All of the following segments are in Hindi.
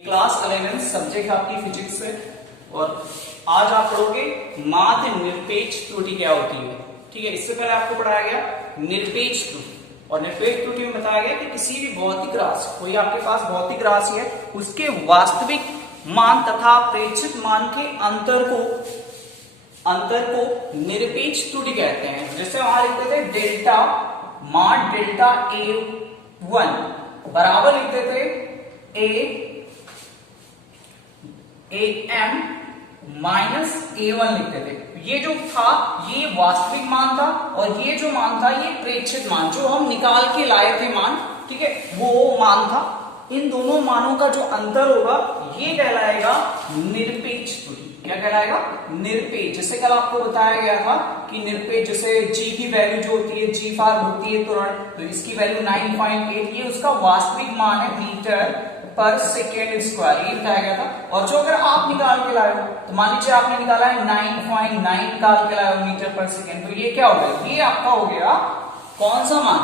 क्लास 11 सब्जेक्ट आपकी फिजिक्स है और आज आप पढ़ोगे माध्य निरपेक्ष त्रुटि क्या होती है। ठीक है, इससे पहले आपको पढ़ाया गया निरपेक्ष त्रुटि और निरपेक्ष त्रुटि में बताया गया कि किसी भी भौतिक राशि, कोई आपके पास भौतिक राशि है, उसके वास्तविक मान तथा प्रेक्षित मान के अंतर को निरपेक्ष त्रुटि कहते हैं। जैसे वहां लिखते थे डेल्टा मान डेल्टा A1 बराबर लिखते थे AM माइनस A1 लिखते थे। ये जो था ये वास्तविक मान था और ये जो मान था ये प्रेक्षित मान, जो हम निकाल के लाए थे मान, ठीक है, वो मान था। इन दोनों मानों का जो अंतर होगा ये कहलाएगा निरपेक्ष त्रुटि। क्या कहलाएगा? निरपेक्ष। जैसे कल आपको बताया गया था कि निरपेक्ष, जैसे g की वैल्यू जो होती है g फार होती है तो इसकी वैल्यू 9.8, ये उसका वास्तविक मान है मीटर पर सेकेंड स्क्वायर, ये बताया गया था। और जो अगर आप निकाल के लाए हो तो मान लीजिए आपने निकाला है 9.9 निकाल के लाए हो मीटर पर सेकेंड, तो ये क्या हो गया? ये आपका हो गया कौन सा मान?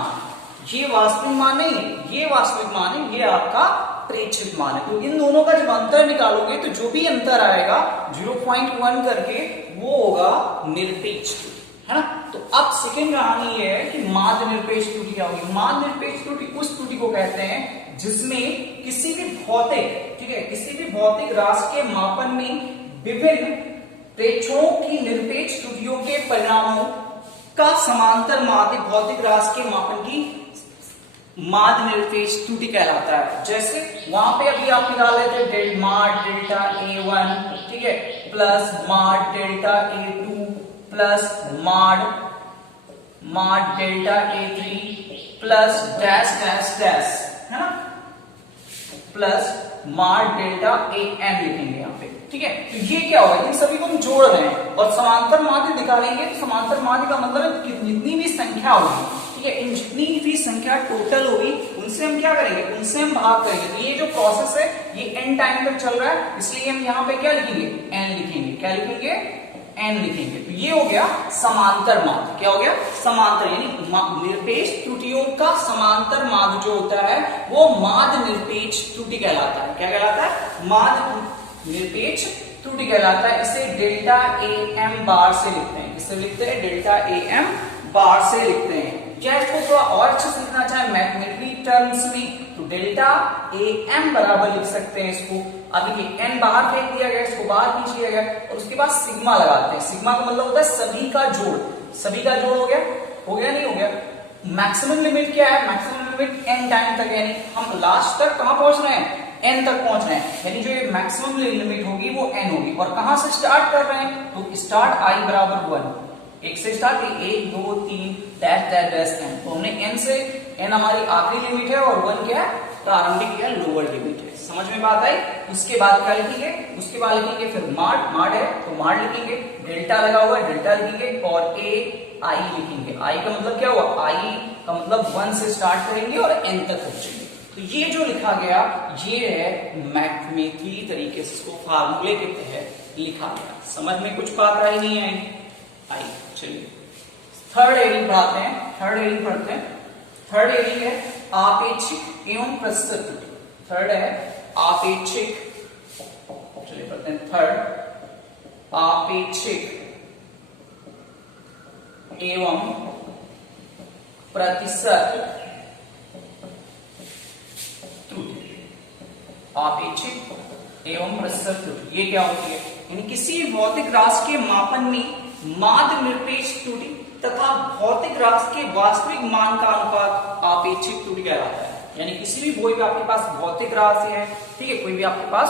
ये वास्तविक मान नहीं है, ये वास्तविक मान है, ये आपका प्रेक्षित मान है। तो इन दोनों का जब अंतर निकालोगे तो जो भी अंतर आएगा 0.1 करके वो होगा निरपेक्ष त्रुटि, है ना। तो अब सेकेंड कहानी ये है कि माध्य निरपेक्ष त्रुटि क्या होगी। माध्य निरपेक्ष त्रुटि उस त्रुटि को कहते हैं जिसमें किसी भी भौतिक, ठीक है, किसी भी भौतिक राशि के मापन में विभिन्न प्रेक्षणों की निरपेक्ष त्रुटियों के परिणामों का समांतर माध्य भौतिक राशि के मापन की माध्य निरपेक्ष त्रुटि कहलाता है। जैसे वहां पे अभी आप निकाल लेते थे माड डेल्टा A1, ठीक है, प्लस माड डेल्टा A2 प्लस माड delta A3 plus dash dash dash, है ना, प्लस माड डेल्टा AM लिखेंगे यहाँ पे, ठीक है। तो ये क्या होगा? इन सभी को हम जोड़ रहे हैं और समांतर माध्य निकालेंगे तो समांतर माध्य का मतलब जितनी भी संख्या होगी, ठीक है, इन जितनी भी संख्या टोटल होगी उनसे हम क्या करेंगे? उनसे हम भाग करेंगे। तो ये जो प्रोसेस है ये n टाइम तक चल रहा है, इसलिए हम यहाँ पे क्या लिखेंगे? n लिखेंगे। क्या लिखेंगे? n लिखेंगे। तो ये हो गया समांतर माध्य। क्या हो गया? समांतर, यानी निरपेक्ष त्रुटियों का समांतर माध्य जो होता है वो माध्य निरपेक्ष त्रुटि कहलाता है। क्या कहलाता है? माध्य निरपेक्ष त्रुटि कहलाता है। इसे डेल्टा AM बार से लिखते हैं। किससे लिखते हैं? डेल्टा AM बार से लिखते हैं। क्या इसको थोड़ा और अच्छे से लिखना चाहे मैथमेटिकल टर्म्स में तो डेल्टा AM बराबर लिख सकते हैं इसको। अभी ये n बाहर फेंक दिया गया, इसको बाहर खींच लिया गया और उसके बाद सिग्मा लगाते हैं। सिग्मा का मतलब होता है सभी का जोड़। सभी का जोड़ हो गया? हो गया? नहीं हो गया? मैक्सिमम लिमिट क्या है? मैक्सिमम लिमिट n टाइम तक, यानी हम लास्ट तक कहां पहुंच रहे हैं? n तक पहुंच रहे हैं, यानी जो ये मैक्सिमम लिमिट होगी वो n होगी। और कहां से स्टार्ट कर रहे हैं? तो स्टार्ट i बराबर 1, एक से start 1 2 3 dash dash dash n। तो हमने n से, n हमारी आखिरी लिमिट है और 1 क्या है? प्रारंभिक या लोअर लिमिट है। समझ में बात आई? उसके बाद क्या लिखेंगे? उसके बाद लिखेंगे फिर माड है तो माड लिखेंगे, डेल्टा लगा हुआ है डेल्टा लिखेंगे और आई लिखेंगे। आई का मतलब क्या हुआ? आई का मतलब 1 से स्टार्ट करेंगे और n तक पहुंचेंगे। तो ये जो लिखा गया ये है मैथमेटिकली तरीके से, इसको फार्मूले के तहत लिखा गया। समझ में कुछ बात आई नहीं आई? आई। चलिए थर्ड एडी पढ़ाते हैं। थर्ड एडी पढ़ते हैं। थर्ड एडी है आपेक्षिक एवं प्रस्तुत त्रुटि। थर्ड है आपेक्षिक, चलिए पढ़ते हैं। थर्ड आपेक्षिक एवं प्रतिशत त्रुटि। आपेक्षिक एवं प्रतिशत त्रुटि ये क्या होती है? यानी किसी भौतिक राशि के मापन में माध्य निरपेक्ष त्रुटि तथा भौतिक राशि के वास्तविक मान का अनुपात आपेक्षिक त्रुटि कहलाता है। यानी किसी भी कोई भी आपके पास भौतिक राशि है, ठीक है, कोई भी आपके पास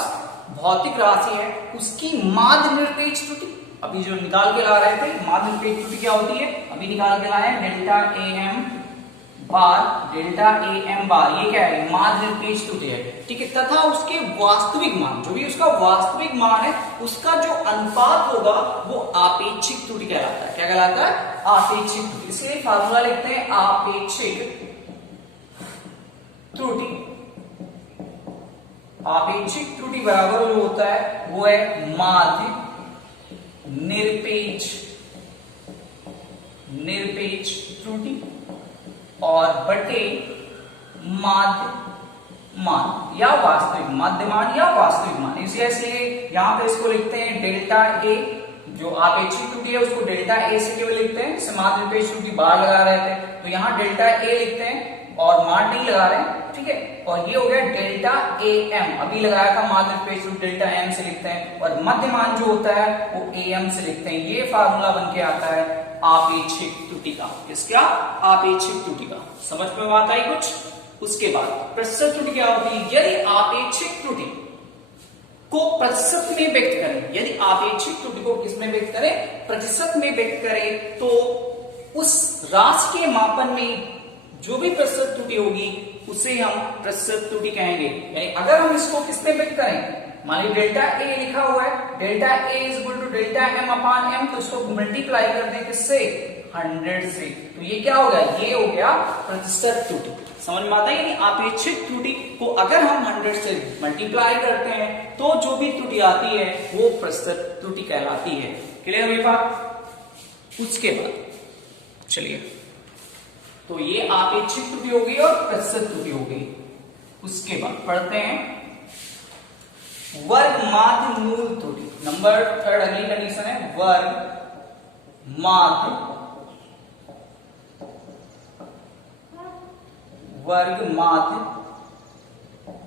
भौतिक राशि है, उसकी माध्य निरपेक्ष त्रुटि, अभी जो निकाल के ला रहे थे माध्य निरपेक्ष त्रुटि क्या होती है, अभी निकाल के लाए डेल्टा AM बार, ये क्या है? माध्य निरपेक्ष त्रुटि है, ठीक है, तथा उसके वास्तविक मान, जो भी उसका वास्तविक मान है उसका जो अनुपात होगा वो आपेक्षिक त्रुटि कहलाता है। क्या कहलाता है? आपेक्षिक त्रुटि। इसलिए फार्मूला लिखते हैं आपेक्षिक त्रुटि। आपेक्षिक त्रुटि बराबर जो होता है वो है माध्य निरपेक्ष त्रुटि और बटे माध्य मान या वास्तविक मध्यमान या वास्तविक मान। इसलिए यहाँ पे इसको लिखते हैं डेल्टा ए, जो आपेक्षिक त्रुटि है उसको डेल्टा ए से केवल लिखते हैं, जैसे माध्य निरपेक्ष त्रुटि बार लगा रहे थे तो यहाँ डेल्टा ए लिखते हैं और मान नहीं लगा रहे हैं, ठीक है। और ये हो गया डेल्टा ए एम, अभी लगाया था माध्य निरपेक्ष त्रुटि डेल्टा एम से लिखते हैं, और मध्यमान जो होता है वो ए एम से लिखते हैं। ये फार्मूला बन के आता है आपेक्षिक त्रुटि का। किसका? आपेक्षिक त्रुटि का। समझ में बात आई कुछ? उसके बाद प्रतिशत त्रुटि क्या होती है? यदि आपेक्षिक त्रुटि को प्रतिशत में व्यक्त करें, यदि आपेक्षिक त्रुटि को किसमें व्यक्त करें? प्रतिशत में व्यक्त करें, तो उस राशि के मापन में जो भी प्रतिशत त्रुटि होगी उसे हम प्रतिशत त्रुटि कहेंगे। यानी अगर हम इसको किसमें व्यक्त करें, मान लीजिए डेल्टा ए लिखा हुआ है, delta A is equal to delta M upon M, तो इसको मल्टीप्लाई कर दें किससे? 100 से, तो ये क्या हो गया? ये हो गया प्रतिशत त्रुटि। समझ में आता है? यानी आपेक्षिक त्रुटि को अगर हम 100 से मल्टीप्लाई करते हैं तो जो भी त्रुटि आती है वो प्रतिशत त्रुटि कहलाती है। क्लियर हुई बात? उसके बाद चलिए, तो ये आपेक्षिक त्रुटि हो गई और प्रतिशत त्रुटि हो गई। उसके बाद पढ़ते हैं वर्ग माध्य मूल त्रुटि। नंबर 3 अगली कंडीशन है वर्ग माध्य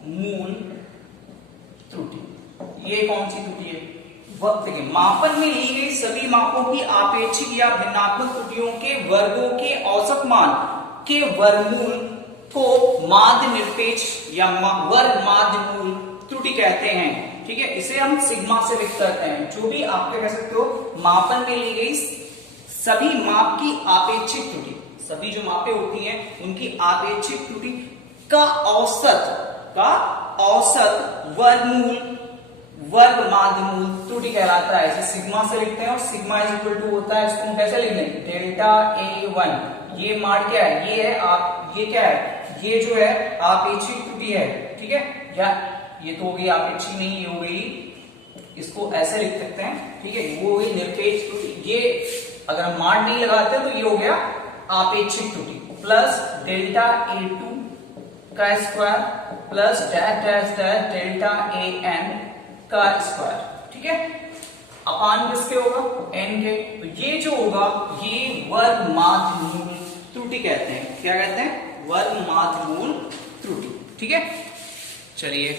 मूल त्रुटि। ये कौन सी त्रुटि है? देखिए, मापन में ली गई सभी मापों की आपेक्षिक या भिन्नात्मक त्रुटियों के वर्गों के औसत मान के वर्गमूल को माध्य निरपेक्ष या वर्ग माध्य मूल त्रुटि कहते हैं। ठीक है, इसे हम सिग्मा से व्यक्त करते हैं। जो भी आप क्या कह सकते हो, मापन में ली गई सभी माप की आपेक्षिक त्रुटि, सभी जो मापें होती हैं उनकी आपेक्षिक त्रुटि का औसत वर्गमूल वर्ग माध्य मूल त्रुटि कहलाता है। इसे सिग्मा से लिखते हैं और सिग्मा इज इक्वल टू होता है, इसको हम कैसे लिख लेंगे? Delta A1। ये मान क्या है? ये है आप, ये क्या है? ये जो है आपेक्षिक त्रुटि है। ठीक है, या ये तो हो गई आपेक्षिक नहीं, ये हो गई, इसको ऐसे लिख सकते हैं। ठीक है, वो हो गई निरपेक्ष त्रुटि। ये अगर हम मान नहीं लगाते तो ये हो गया आपेक्षिक त्रुटि, प्लस डेल्टा A2 का square plus dash dash dash delta AN का स्क्वायर। ठीक है, अपान किसके होगा? n के। तो ये जो होगा ये वर्ग माध्य मूल त्रुटि कहते हैं। क्या कहते हैं? वर्ग माध्य मूल त्रुटि। ठीक है, चलिए,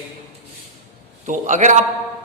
तो अगर आप